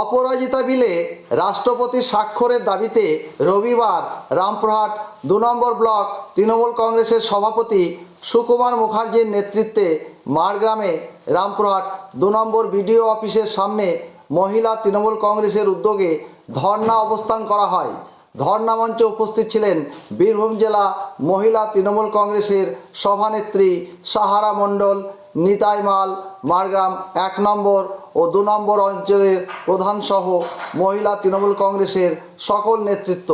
অপরাজিতা বিলে রাষ্ট্রপতির স্বাক্ষরের দাবিতে রবিবার রামপুরহাট ২ নম্বর ব্লক তৃণমূল কংগ্রেসের সভাপতি সুকুমার মুখার্জির নেতৃত্বে মাড়গ্রামে রামপুরহাট ২ নম্বর বিডিও অফিসের সামনে মহিলা তৃণমূল কংগ্রেসের উদ্যোগে ধর্ণা অবস্থান করা হয়। ধর্ণা মঞ্চে উপস্থিত ছিলেন বীরভূম জেলা মহিলা তৃণমূল কংগ্রেসের সভানেত্রী সাহারা মণ্ডল, নিতাই মাল, মাড়গ্রাম ১ নম্বর ও ২ নম্বর অঞ্চলের প্রধানসহ মহিলা তৃণমূল কংগ্রেসের সকল নেতৃত্ব।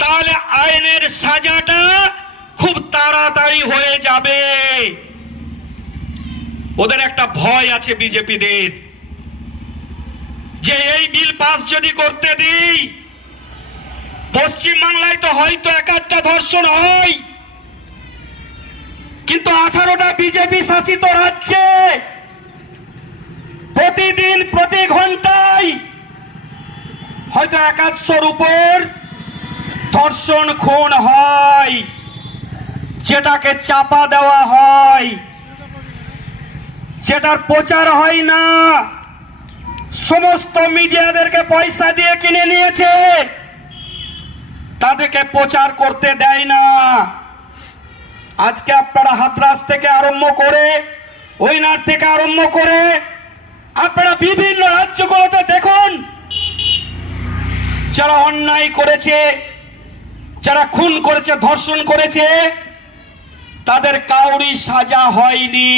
তাহলে আইনের সাজাটা খুব তাড়াতাড়ি হয়ে যাবে। ওদের একটা ভয় আছে বিজেপিদের, যে এই বিল পাস যদি করতে দিই, পশ্চিমবাংলায় তো হয়তো ১-১টা ধর্ষণ হয়, কিন্তু 18টা বিজেপি শাসিত রাজ্যে প্রতিদিন প্রতি ঘন্টায় হয়তো ১০০র উপর ধর্ষণ খুন হয়, যেটাকে চাপা দেওয়া হয়, যেটার প্রচার হয় না। সমস্ত মিডিয়াদেরকে পয়সা দিয়ে কিনে নিয়েছে, তাদেরকে প্রচার করতে দেয় না। আজকে আপনারা হাতরাস থেকে আরম্ভ করে, ওইনার থেকে আরম্ভ করে আপনারা বিভিন্ন রাজ্যগুলোতে দেখুন, যারা অন্যায় করেছে, যারা খুন করেছে, ধর্ষণ করেছে, তাদের কাউরি সাজা হয়নি।